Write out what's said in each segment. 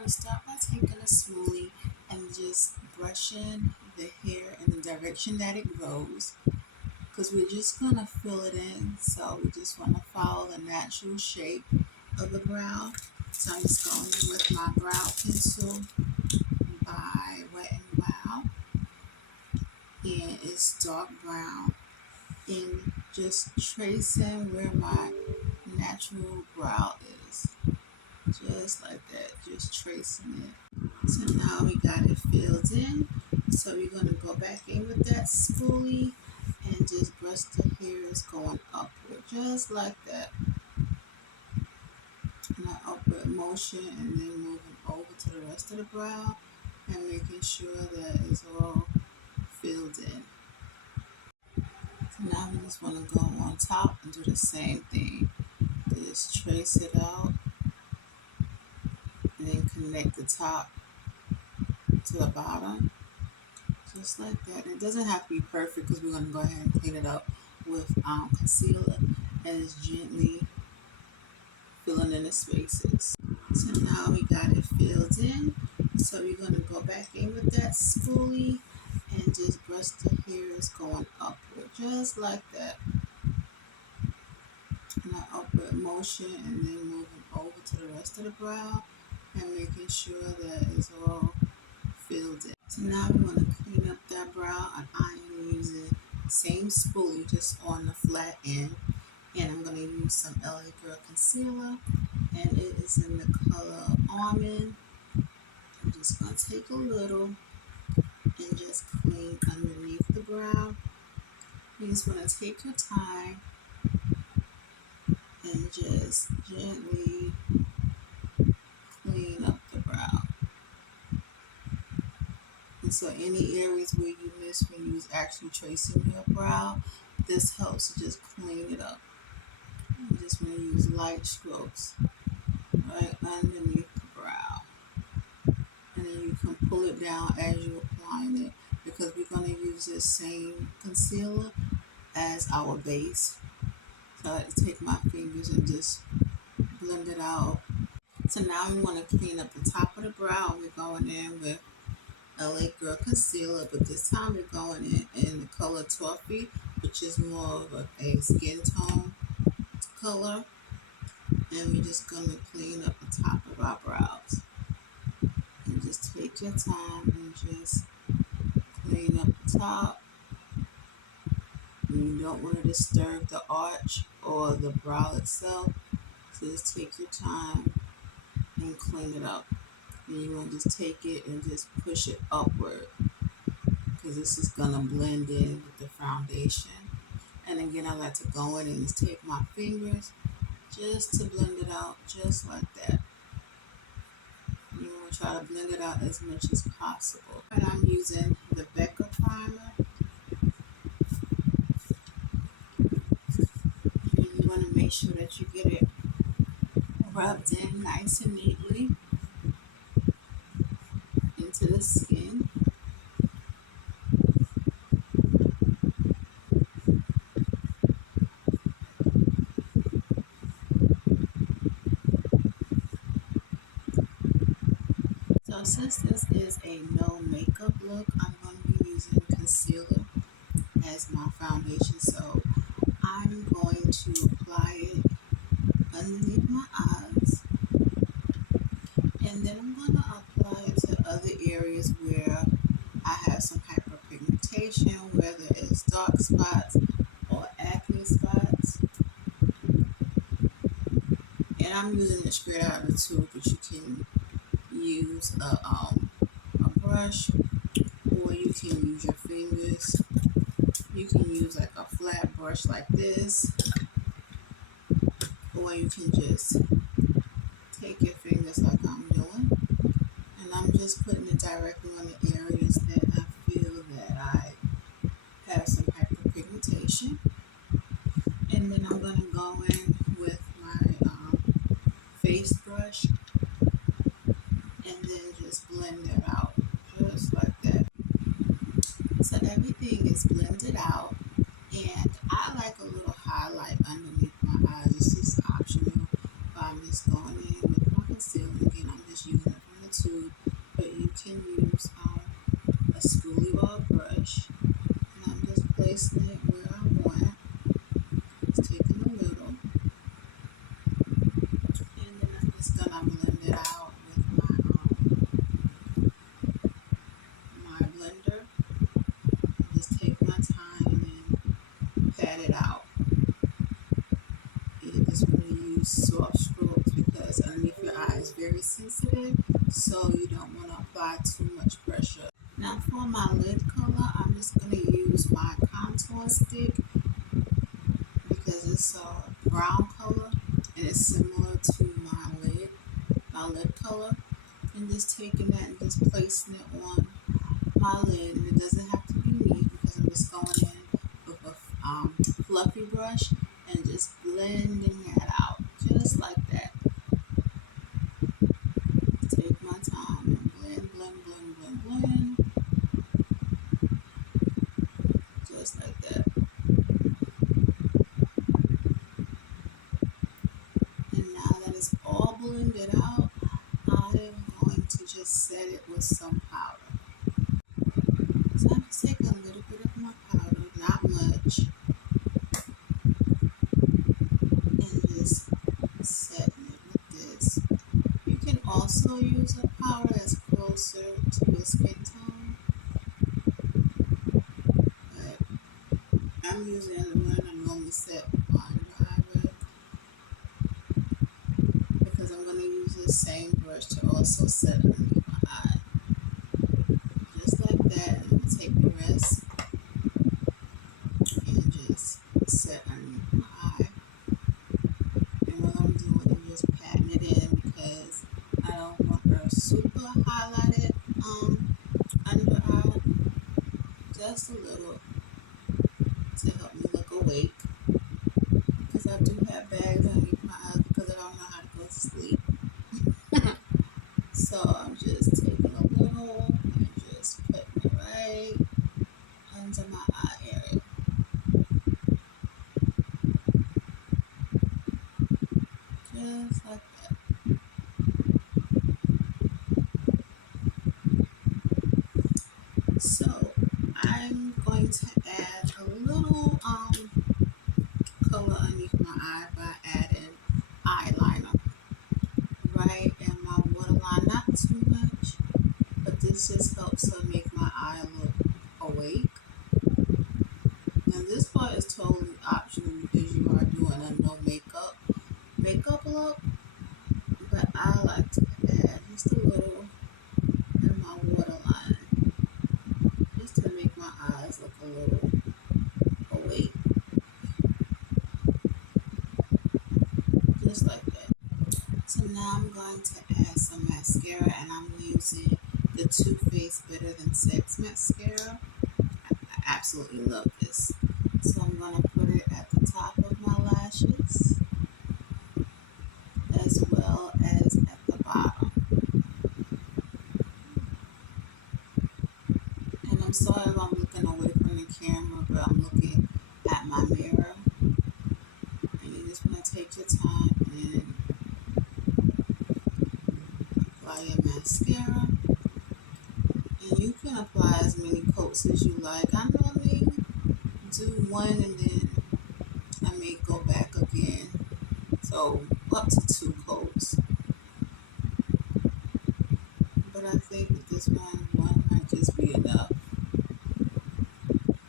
going to start by taking a spoolie and just brushing the hair in the direction that it goes because we're just going to fill it in. So we just want to follow the natural shape of the brow. So I'm just going in with my brow pencil by Wet n Wild, and it's dark brown, and just tracing where my natural brow is, just like that, just tracing it. So now we got it filled in. So we're going to go back in with that spoolie and just brush the hairs going upward, just like that, in an upward motion, and then moving over to the rest of the brow and making sure that it's all filled in. So now we just want to go on top and do the same thing. Just trace it out and then connect the top to the bottom, just like that. And it doesn't have to be perfect because we're going to go ahead and clean it up with concealer and just gently filling in the spaces. So now we got it filled in. So we're going to go back in with that spoolie and just brush the hairs going upward, just like that, in an upward motion, and then moving over to the rest of the brow and making sure that it's all filled in. So now we want to clean up that brow, and I am using the same spoolie just on the flat end, and I'm going to use some LA Girl concealer, and it is in the color Almond. I'm just going to take a little and just clean underneath the brow. You just want to take your time and just gently clean up the brow. And so any areas where you miss when you was actually tracing your brow, this helps to just clean it up. You just want to use light strokes right underneath the brow. And then you can pull it down as you're applying it, because we're going to use this same concealer as our base. So I like to take my fingers and just blend it out. So now we want to clean up the top of the brow. We're going in with LA Girl concealer, but this time we're going in the color Toffee, which is more of a skin tone color. And we're just going to clean up the top of our brows. And just take your time and just clean up the top. And you don't want to disturb the arch or the brow itself. So just take your time and clean it up. And you want to just take it and just push it upward, because this is going to blend in with the foundation. And again, I like to go in and just take my fingers just to blend it out, just like that. You want to try to blend it out as much as possible. And I'm using the Becca primer. And you want to make sure that you get it rubbed in nice and neatly into the skin. So since this is a no makeup look, I'm going to be using concealer as my foundation. So I'm going to apply it underneath my eyes, and then I'm going to apply it to other areas where I have some hyperpigmentation, whether it's dark spots or acne spots. And I'm using it straight out of the tube, but you can use a brush, or you can use your fingers. You can use like a flat brush like this, or you can just take your fingers like I'm doing, and I'm just putting it directly on the areas that I feel that I have some hyperpigmentation. And then I'm going to go in with my face brush and then just blend it out, just like that. So everything is blended out, and I like a little highlight underneath my eyes. This is optional, but I'm just going in with my concealer. Again, I'm just using it from the sensitive, so you don't want to apply too much pressure. Now for my lid color, I'm just going to use my contour stick because it's a brown color and it's similar to my lid color. And just taking that and just placing it on my lid, and it doesn't have to be neat because I'm just going in with a fluffy brush and just blending that out just like that. Take my time and blend, blend, blend, blend, blend, just like that. And now that it's all blended out, I am going to just set it with some powder. So I'm just taking a little bit of my powder, not much, and just setting it with this. You can also use a powder that's closer to your skin tone, but I'm using the one I normally set on the eye with because I'm going to use the same brush to also set underneath my eye. Just like that, and I'm take the rest and just set underneath my eye. And what I'm doing is just patting it in because I don't want her super highlighted under the eye, just a little to help me look awake. Because I do have bags underneath my eyes because I don't know how to go to sleep. So I'm just taking a little and just putting it right under my eye area. Just like that. So I'm going to add a little color underneath my eye by adding eyeliner right in my waterline. Not too much, but this just helps to make my eye look awake. Now this part is totally optional because you are doing a no makeup look, but I like to add just a little in my waterline just to make my eyes look a little awake, just like that. So now I'm going to add some mascara, and I'm using the Too Faced Better Than Sex mascara. I absolutely love this. So I'm going to put it at the top of my lashes as well as at the bottom. And I'm sorry if I'm looking away from the camera, but I'm looking at my mirror. And you just want to take your time and apply your mascara. And you can apply as many coats as you like. I normally do one and then I may go back again. So up to 2 coats. But I think with this one might just be enough.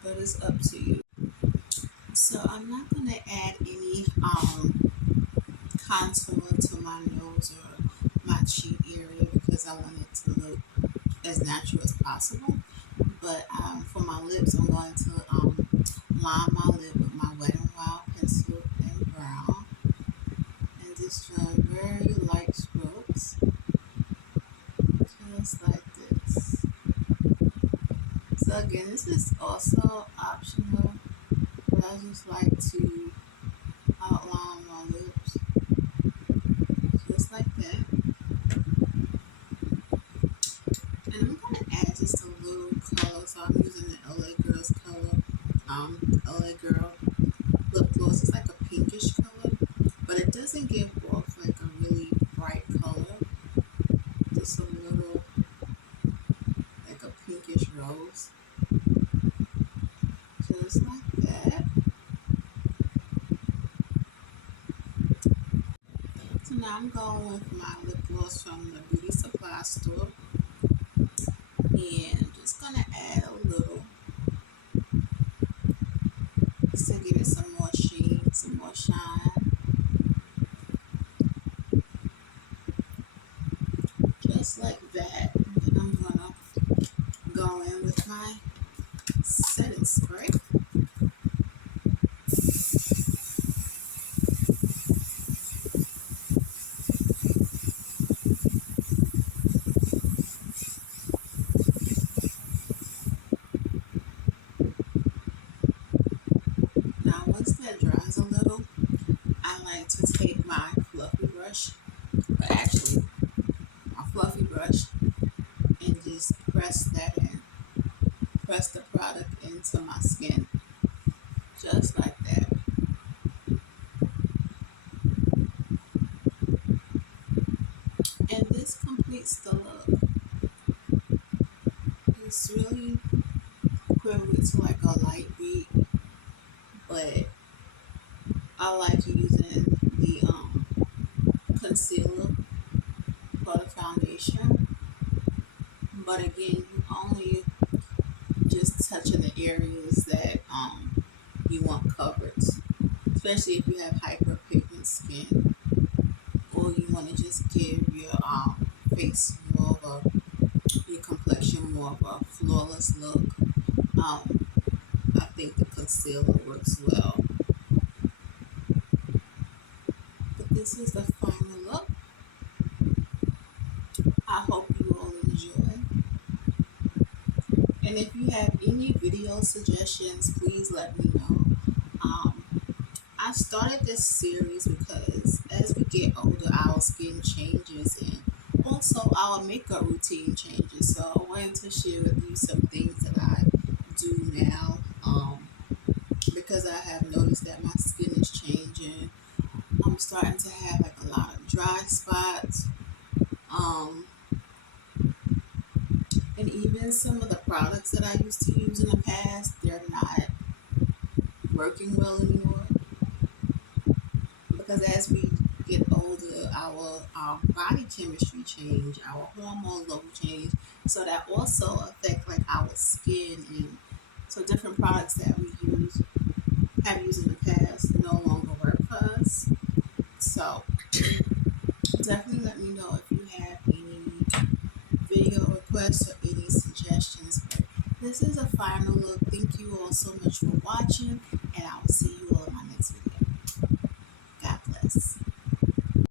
But it's up to you. So I'm not gonna add any contour to my nose or my cheek area because I want it to look as natural as possible. But for my lips, I'm going to line my lip with my Wet n Wild pencil in brown and just draw very light strokes, just like this. So again, this is also optional, but I just like to outline my lips just like that. And I'm going to add just a little color, so I'm using the LA Girls color, LA Girl lip gloss. It's like a pinkish color, but it doesn't give off like a really bright color. Just a little, like a pinkish rose, just like that. So now I'm going with my lip gloss from the beauty supply store, and I'm just gonna add a little just to give it some more sheen, some more shine, like that. And I'm gonna go in with my setting spray. Now once that dries a little, I like to take my fluffy brush, or actually my fluffy brush, and just press that in. Press the product into my skin, just like that. And this completes the look. It's really equivalent to like a light beat, but I like using the concealer for the foundation. But again, you only just touching the areas that you want covered, especially if you have hyperpigment skin, or you want to just give your face more of a your complexion more of a flawless look. Um, I think the concealer works well. But this is the final look. I hope you all enjoy. And if you have any video suggestions, please let me know. Um, I started this series because as we get older, our skin changes and also our makeup routine changes. So I wanted to share with you some things that I do now because I have noticed that my skin is changing. I'm starting to have like a lot of dry spots. Um, and even some of the products that I used to use in the past, they're not working well anymore because as we get older, our body chemistry change, our hormone level change, so that also affect like our skin, and so different products that we have used in the past no longer work for us. So definitely let me know if you have any video requests or any suggestions. But this is a final look. Thank you all so much for watching, and I will see you